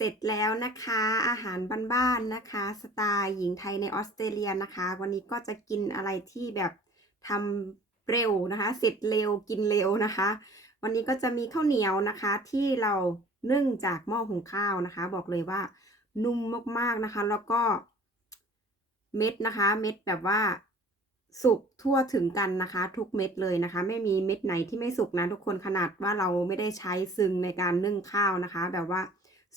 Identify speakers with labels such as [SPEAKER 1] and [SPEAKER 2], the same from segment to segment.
[SPEAKER 1] เสร็จแล้วนะคะอาหารบ้านๆนะคะ สไตล์หญิงไทยในออสเตรเลียนะคะ วันนี้ก็จะกินอะไรที่แบบทำเร็วนะคะ เสร็จเร็วกินเร็วนะคะ วันนี้ก็จะมีข้าวเหนียวนะคะ ที่เรานึ่งจากหม้อหุงข้าวนะคะ บอกเลยว่านุ่มมากๆนะคะ แล้วก็เม็ดนะคะ เม็ดแบบว่าสุกทั่วถึงกันนะคะ ทุกเม็ดเลยนะคะ ไม่มีเม็ดไหนที่ไม่สุกนะทุกคนขนาดว่าเราไม่ได้ใช้ซึ่งในการนึ่งข้าวนะคะ แบบว่า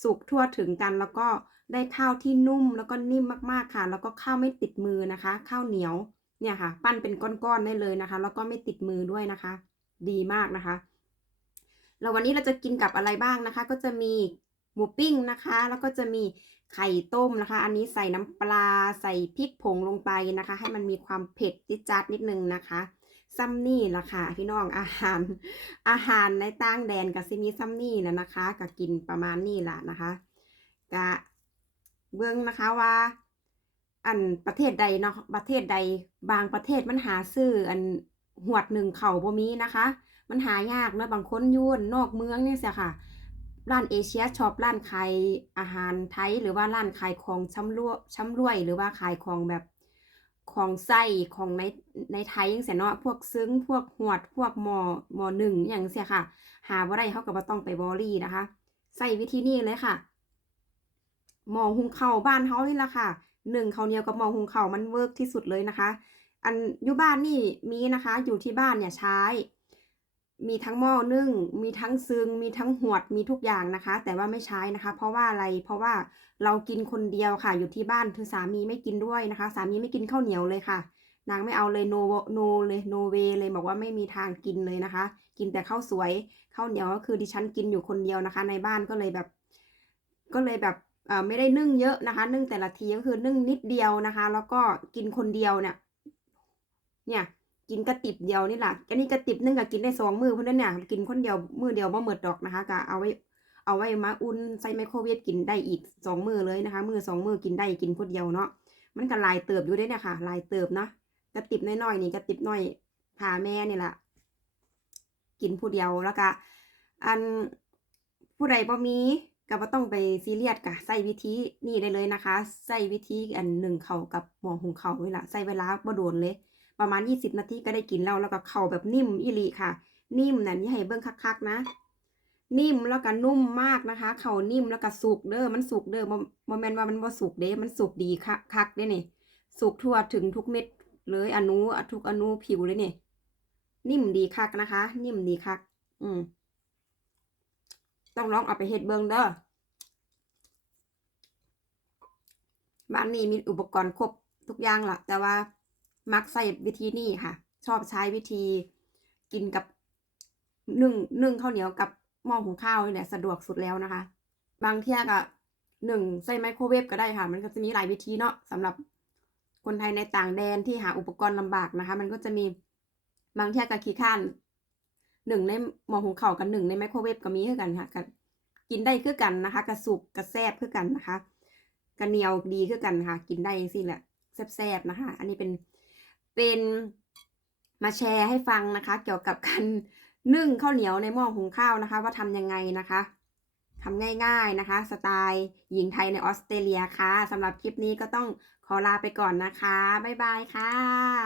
[SPEAKER 1] สุกทั่วถึงกันแล้วก็ได้ข้าวที่นุ่มแล้วก็นิ่มมากๆค่ะ แล้วก็ข้าวไม่ติดมือนะคะ ข้าวเหนียวเนี่ยค่ะ ปั้นเป็นก้อนๆได้เลยนะคะ แล้วก็ไม่ติดมือด้วยนะคะ ดีมากนะคะแล้ววันนี้เราจะกินกับอะไรบ้างนะคะ ก็จะมีหมูปิ้งนะคะ แล้วก็จะมีไข่ต้มนะคะ อันนี้ใส่น้ำปลาใส่พริกผงลงไปนะคะ ให้มันมีความเผ็ดจิดจัดนิดนึงนะคะ ซัมนี่ละค่ะพี่น้องอาหาร อาหารในต่างแดนกับซิมีซัมนี่แหละนะคะก็กินประมาณนี้แหละนะคะกะเบื้องนะคะว่า อันประเทศใดเนาะประเทศใดบางประเทศมันหาซื้ออันหวดหนึ่งเข่าบ่มีนะคะ มันหายากเนาะบางคนยุ่นนอกเมืองเนี่ยเสียค่ะร้านเอเชียช็อปร้านขายอาหารไทยหรือว่าร้านขายของช้ำรวยช้ำรวย หรือว่าขายของแบบ ของไส้ของในในไทยยังเสียเนาะพวกซึ้งพวกหวดพวกหมอหมอหนึ่งอย่างเสียค่ะ หาว่าได้เขากับว่าต้องไปบอรี่นะคะ ใส่วิธีนี้เลยค่ะหม้อหุงข้าบ้านเขานี่ล่ะค่ะหนึ่งเขาเนียวกับหม้อหุงข้ามันเวิร์กที่สุดเลยนะคะ อันอยู่บ้านนี่มีนะคะ อยู่ที่บ้านเนี่ยใช้ มีทั้งหม้อนึ่ง มีทั้งซึง มีทั้งหวด มีทุกอย่างนะคะ แต่ว่าไม่ใช้นะคะ เพราะว่าอะไร เพราะว่าเรากินคนเดียวค่ะ อยู่ที่บ้านคือสามีไม่กินด้วยนะคะ สามีไม่กินข้าวเหนียวเลยค่ะ นางไม่เอาเลยโนโนเลยโนเวเลยบอกว่าไม่มีทางกินเลยนะคะ กินแต่ข้าวสวยข้าวเหนียวก็คือดิฉันกินอยู่คนเดียวนะคะ ในบ้านก็เลยแบบ ก็เลยแบบเอ่อไม่ได้นึ่งเยอะนะคะ นึ่งแต่ละทีก็คือนึ่งนิดเดียวนะคะ แล้วก็กินคนเดียวเนี่ย เนี่ย กินกระติบเดียวนี่แหละอันนี้กระติบนึงก็กินได้สองมือเพราะนั้นเนี่ยกินคนเดียวมือเดียวบ่หมดดอกนะคะก็เอาไว้เอาไว้มาอุ่นใส่ไมโครเวฟกินได้อีกสองมือเลยนะคะ มือสองมือกินได้กินคนเดียวเนาะมันก็ลายเติบอยู่ได้นี่ยค่ะลายเติบเนาะกระติบน้อยๆนี่กระติบน้อยพาแม่นี่แหละกินผู้เดียวแล้วก็อันผู้ใดบ่มีก็บ่ต้องไปซีเรียสกะใส่วิธีนี่ได้เลยนะคะ ใส่วิธีอันหนึ่งเขากับหม้อหุงเข้าวนี่แหละใส่เวลาบ่โดนเลย ประมาณ 20 นาทีก็ได้กินแล้วแล้วก็เข่าแบบนิ่มอีหลีค่ะ นิ่มนั่นอย่ให้เบิ่งคักๆนะ นิ่มแล้วก็นุ่มมากนะคะ เข่านิ่มแล้วก็สุกเด้อมันสุกเด้อบ่บ่แม่นว่ามันบ่สุกเด้มันสุกดีคักคักเด้นี่สุกทั่วถึงทุกเม็ดเลยอนุทุกอนุผิวเลยนี่นิ่มดีคักนะคะ นิ่มดีคัก อืมต้องลองเอาไปเฮ็ดเบิ่งเด้อบ้านนี้มีอุปกรณ์ครบทุกอย่างล่ะแต่ว่า มักใส่วิธีนี้ค่ะ ชอบใช้วิธีกินกับนึ่งนึ่งข้าวเหนียวกับหม้อหุงข้าวนี่แหละสะดวกสุดแล้วนะคะ บางเที่ยก็หนึ่งใส่ไมโครเวฟก็ได้ค่ะ มันก็จะมีหลายวิธีเนาะสำหรับคนไทยในต่างแดนที่หาอุปกรณ์ลำบากนะคะ มันก็จะมีบางเที่ยก็ขี้ข้านหนึ่งในหม้อหุงข้าวกับหนึ่งในไมโครเวฟก็มีคือกันค่ะก,กินได้คือกันนะคะ กระสุกกระแซบคือกันนะคะกระเหนียวดีคือกันค่ะ กินได้สิแหละแซบๆนะคะ อันนี้เป็น เป็นมาแชร์ให้ฟังนะคะ เกี่ยวกับการนึ่งข้าวเหนียวในหม้อหุงข้าวนะคะ ว่าทำยังไงนะคะทำง่ายๆนะคะ สไตล์หญิงไทยในออสเตรเลียค่ะสำหรับคลิปนี้ก็ต้องขอลาไปก่อนนะคะ บ๊ายบายค่ะ